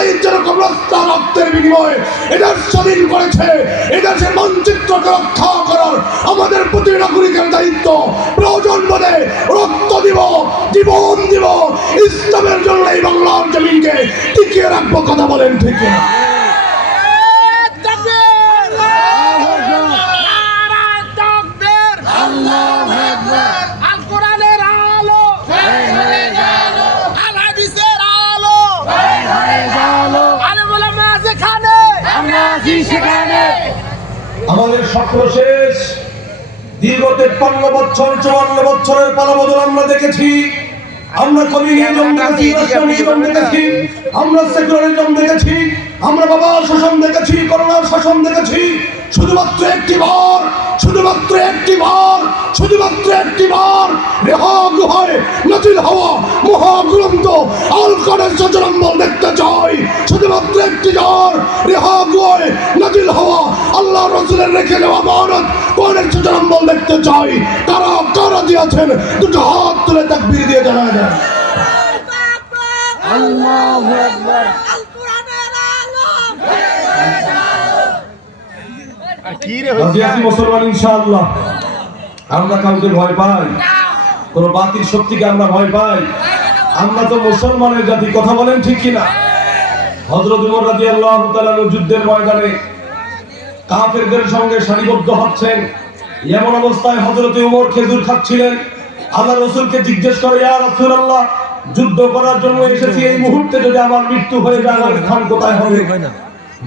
মুজাহিদ যেরকম রাস্তা রক্তের বিনিময়ে এদের স্বাধীন করেছে, এদেশের মানচিত্রকে রক্ষা করার আমাদের প্রতি নাগরিকের দায়িত্ব। প্রয়োজন বলে রক্ত দিব, জীবন দিব, ইসলামের জন্য এই বাংলার জমিনকে টিকিয়ে রাখবো। কথা বলেন ঠিক না? আমাদের স্বপ্ন শেষ। দীর্ঘ 53 বছর 54 বছরের পালাবদল আমরা দেখেছি। আমরা কমিউনিজম দেখেছি, আমরা সেকুলারিজম দেখেছি, আমরা বাবা শাসন দেখেছি, করোনা শাসন দেখেছি। শুধুমাত্র একটি বার রেহা গুহায় নাজিল হওয়া মহাগ্রন্থ আল কোরআন সজরাম্বল দেখতে চাই। শুধুমাত্র একটি বার রেহা গুহায় নাজিল হওয়া আল্লাহ রাসূলের রেখে যাওয়া আমানত কোরআন সজরাম্বল দেখতে চাই। কারা কারা দিয়েছেন দুটো হাত তুলে তাকবীর দিয়ে জানায় দেন। আল্লাহু আকবার। আল কোরআনের আলো। কি রে হইছে মুসলমান ইনশাআল্লাহ। আমরা কাউকে ভয় পাই? কোন বাতিল শক্তিকে আমরা ভয় পাই? আমরা তো মুসলমানের জাতি। কথা বলেন ঠিক কিনা? হযরত ওমর রাদিয়াল্লাহু তাআলা যুদ্ধের ময়দানে কাফেরদের সঙ্গে সারিবদ্ধ হচ্ছেন। এমন অবস্থায় হযরত ওমর খেজুর খাচ্ছিলেন। আল্লাহ রাসূলকে জিজ্ঞেস করে, ইয়া রাসূলুল্লাহ, যুদ্ধ করার জন্য এসেছি, এই মুহূর্তে যদি আমার মৃত্যু হয়ে যায় আমার স্থান কোথায় হবে?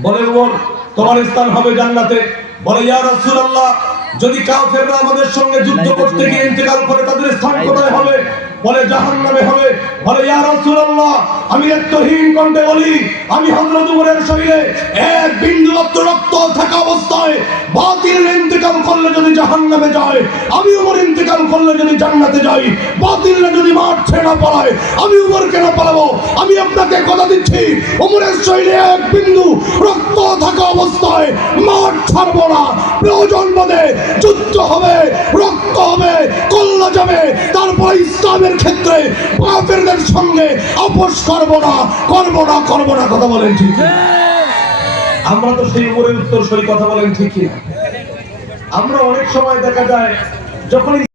বলে, ওমর, তোমার স্থান হবে জান্নাতে। বলে, ইয়া রাসূলুল্লাহ, যদি কাফেররা আমাদের সঙ্গে যুদ্ধ করতে গিয়ে ইন্তেকাল করে তাদের স্থান কোথায় হবে? বলে, জাহান্নামে হবে। বলে, ইয়া রাসূলুল্লাহ, আমি রক্তহীন কণ্ঠে বলি, আমি হযরত ওমরের শরীরে এক বিন্দু মাত্র রক্ত থাকা অবস্থায় বাতিল ইন্তেকাল করলে যদি জাহান্নামে যায়, আমি ওমর ইন্তেকাল করলে যদি জান্নাতে যাই। বাতিলরা যদি মাঠ ছেড়ে না পালায়, আমি ওমর কেন পালাবো? আমি আপনাকে কথা দিচ্ছি, ওমরের শরীরে এক বিন্দু রক্ত থাকা অবস্থায় মাঠ ছাড়বো না। প্রয়োজন বোধে যুদ্ধ হবে, রক্ত হবে, কল্লা যাবে, তারপরে ইসলামের ক্ষেত্রে কাফেরদের সঙ্গে আপোষ করবো না। কথা বলেন ঠিক? আমরা তো সেই ওমরের উত্তরসূরি। কথা বলেন ঠিক কিনা? আমরা অনেক সময় দেখা যায় যখন